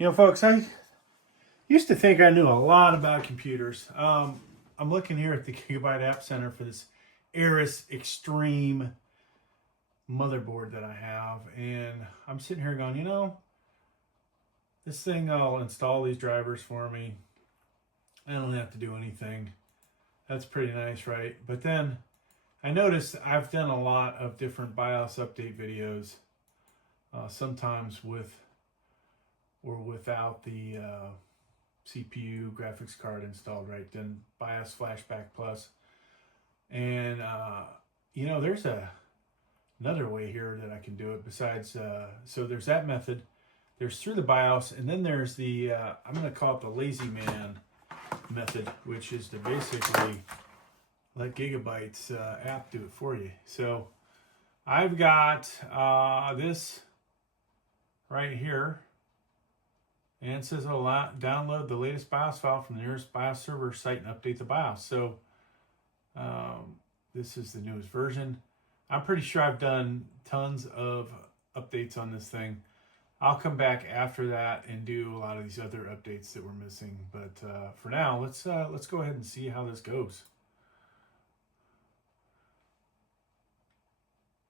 You know, folks, I used to think I knew a lot about computers. I'm looking here at the Gigabyte App Center for this Aorus Extreme motherboard that I have, and I'm sitting here going, this thing will install these drivers for me. I don't have to do anything. That's pretty nice, right? But then I noticed I've done a lot of different BIOS update videos, sometimes with or without the CPU graphics card installed, right? Then BIOS Flashback Plus. And, there's another way here that I can do it besides, so there's that method. There's through the BIOS, and then there's the, I'm going to call it the lazy man method, which is to basically let Gigabyte's app do it for you. So I've got this right here. And it says, download the latest BIOS file from the nearest BIOS server site and update the BIOS. So this is the newest version. I'm pretty sure I've done tons of updates on this thing. I'll come back after that and do a lot of these other updates that we're missing. But for now, let's go ahead and see how this goes.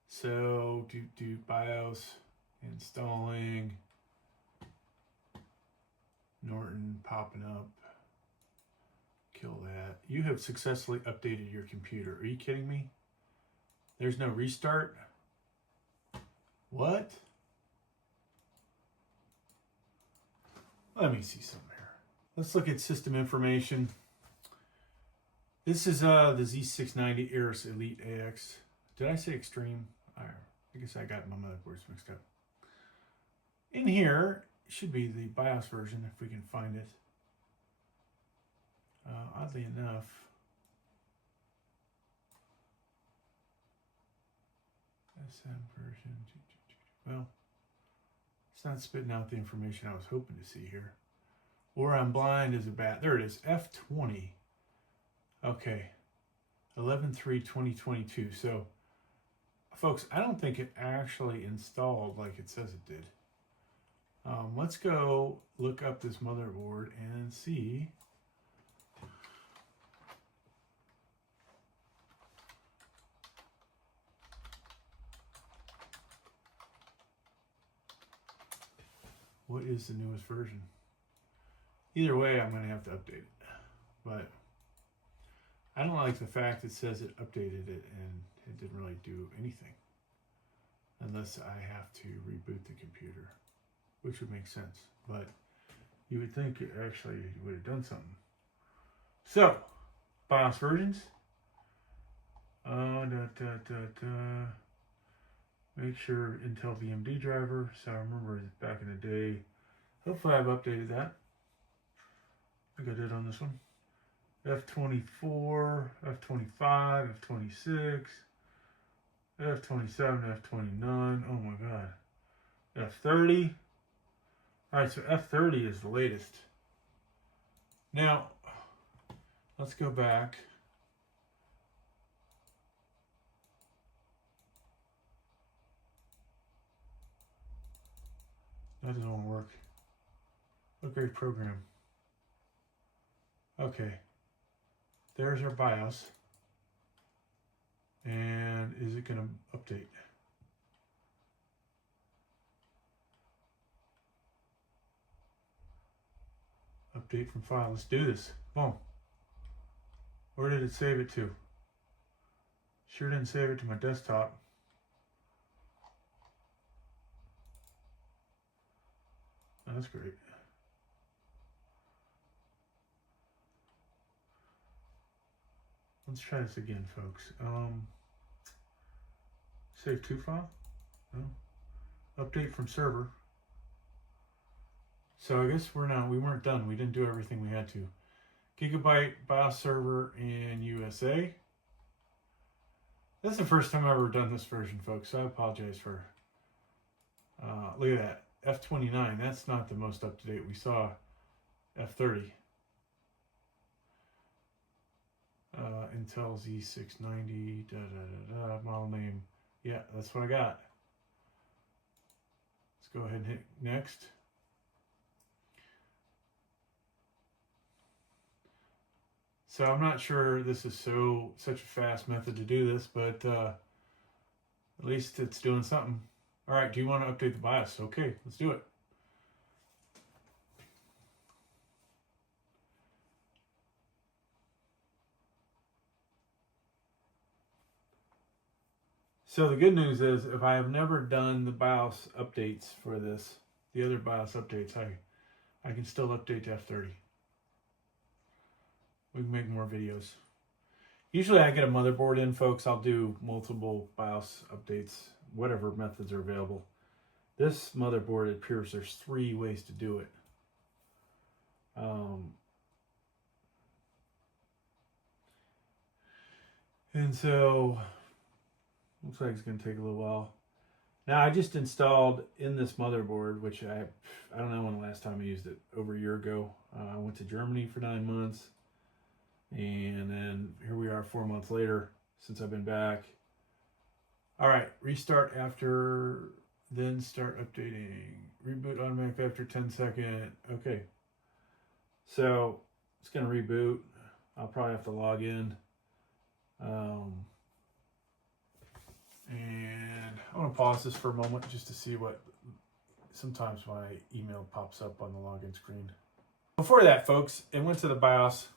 So do BIOS installing. Norton popping up. Kill that. You have successfully updated your computer. Are you kidding me? There's no restart? What? Let me see something here. Let's look at system information. This is the Z690 Aorus Elite AX. Did I say extreme? I guess I got my motherboards mixed up. In here should be the BIOS version if we can find it. Oddly enough, SM version. Well, it's not spitting out the information I was hoping to see here. Or I'm blind as a bat. There it is, F20. Okay, 11/3/2022. So, folks, I don't think it actually installed like it says it did. Let's go look up this motherboard and see what is the newest version. Either way, I'm going to have to update it. But I don't like the fact it says it updated it and it didn't really do anything. Unless I have to reboot the computer, which would make sense. But you would think it actually would have done something. So, BIOS versions. Make sure Intel VMD driver. So I remember back in the day. Hopefully I've updated that. I think I did on this one. F24, F25, F26, F27, F29. Oh my God. F30. All right, so F30 is the latest. Now, let's go back. That doesn't want to work. Upgrade program. Okay. There's our BIOS. And is it going to update? Update from file. Let's do this. Boom. Where did it save it to? Sure didn't save it to my desktop. Oh, that's great. Let's try this again, folks. Save to file? No. Update from server. So I guess we weren't done. We didn't do everything we had to. Gigabyte BIOS server in USA. This is the first time I've ever done this version, folks, so I apologize for, look at that, F29, that's not the most up-to-date. We saw F30. Intel Z690, model name. Yeah, that's what I got. Let's go ahead and hit next. So I'm not sure this is such a fast method to do this, but at least it's doing something. All right, do you want to update the BIOS? Okay, let's do it. So the good news is, if I have never done the BIOS updates for this, the other BIOS updates, I can still update to F30. We can make more videos. Usually I get a motherboard in, folks. I'll do multiple BIOS updates, whatever methods are available. This motherboard, it appears there's 3 ways to do it. And so, looks like it's going to take a little while. Now, I just installed in this motherboard, which I don't know when the last time I used it, over a year ago. I went to Germany for 9 months. And then here we are 4 months later since I've been back. All right, restart after, then start updating. Reboot automatic after 10 seconds. Okay. So it's going to reboot. I'll probably have to log in. And I want to pause this for a moment just to see what, sometimes my email pops up on the login screen. Before that, folks, it went to the BIOS.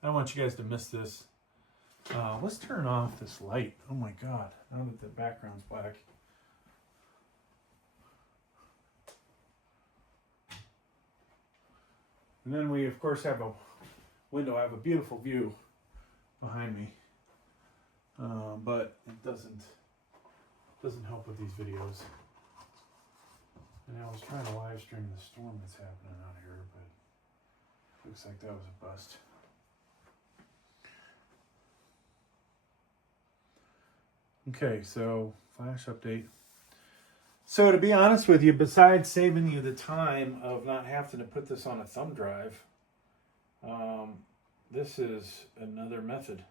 I don't want you guys to miss this. Let's turn off this light. Oh my God, now that the background's black. And then we, of course, have a window. I have a beautiful view behind me. But it doesn't help with these videos. And I was trying to live stream the storm that's happening out here, but looks like that was a bust. Okay, so flash update. So to be honest with you, besides saving you the time of not having to put this on a thumb drive, this is another method.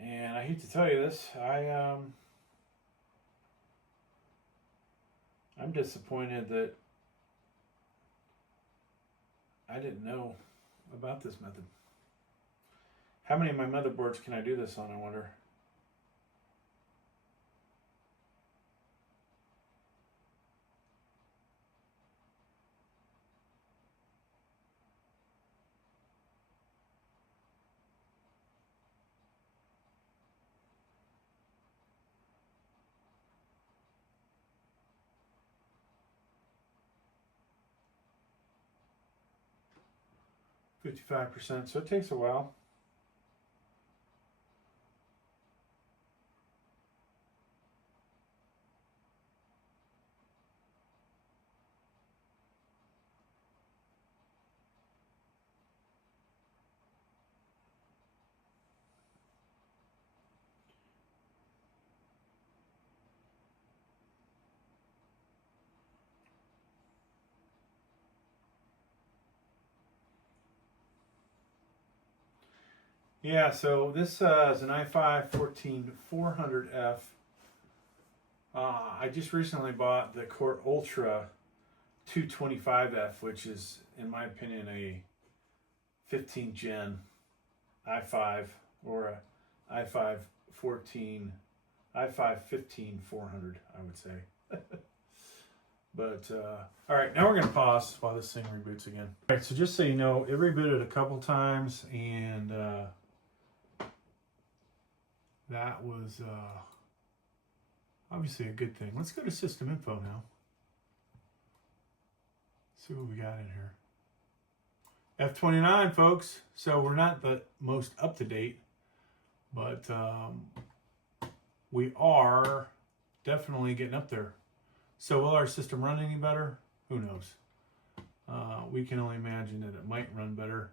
And I hate to tell you this, I'm disappointed that I didn't know about this method. How many of my motherboards can I do this on, I wonder? %, so it takes a while. Yeah, so this is an i5-14400F. I just recently bought the Core Ultra 225F, which is, in my opinion, a 15 gen i5 or a i5-15400, I would say. But, all right, now we're going to pause while this thing reboots again. All right, so just so you know, it rebooted a couple times, and that was obviously a good thing. Let's go to system info now. See what we got in here. F29, folks. So we're not the most up to date, but we are definitely getting up there. So will our system run any better? Who knows? We can only imagine that it might run better.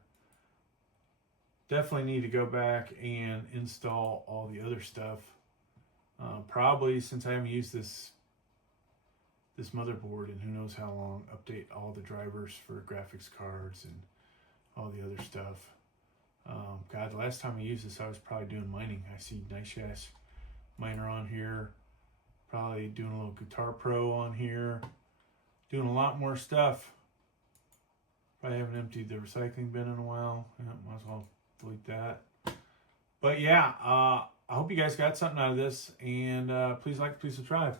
Definitely need to go back and install all the other stuff. Probably, since I haven't used this motherboard in who knows how long, update all the drivers for graphics cards and all the other stuff. God, the last time I used this, I was probably doing mining. I see Nice Ass Miner on here. Probably doing a little Guitar Pro on here. Doing a lot more stuff. Probably haven't emptied the recycling bin in a while. Yeah, might as well delete that. But yeah, I hope you guys got something out of this, and please like, please subscribe.